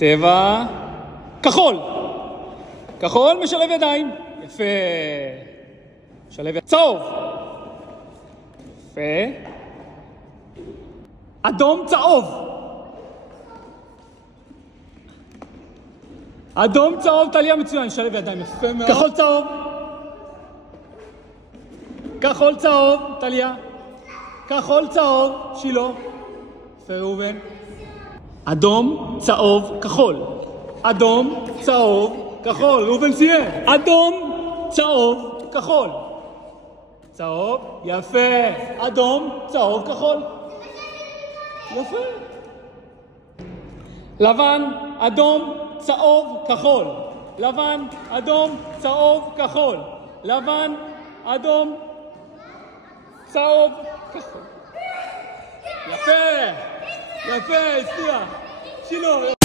צבע כחול. כחול משלב ידיים. יפה. משלב ידיים. צהוב. יפה. אדום צהוב. אדום צהוב, טליה מצוין, משלב ידיים. יפה מאוד. כחול צהוב. כחול צהוב, טליה. כחול צהוב, שילה. יפה ראובן. אדום צהוב כחול. אדום צהוב כחול. ראובן סיים. אדום צהוב כחול. צהוב, יפה. אדום צהוב כחול. יפה. לבן, אדום, צהוב, כחול. לבן, אדום, צהוב, כחול. לבן, אדום, צהוב, כחול. יפה. יפה, הצליח. שילה.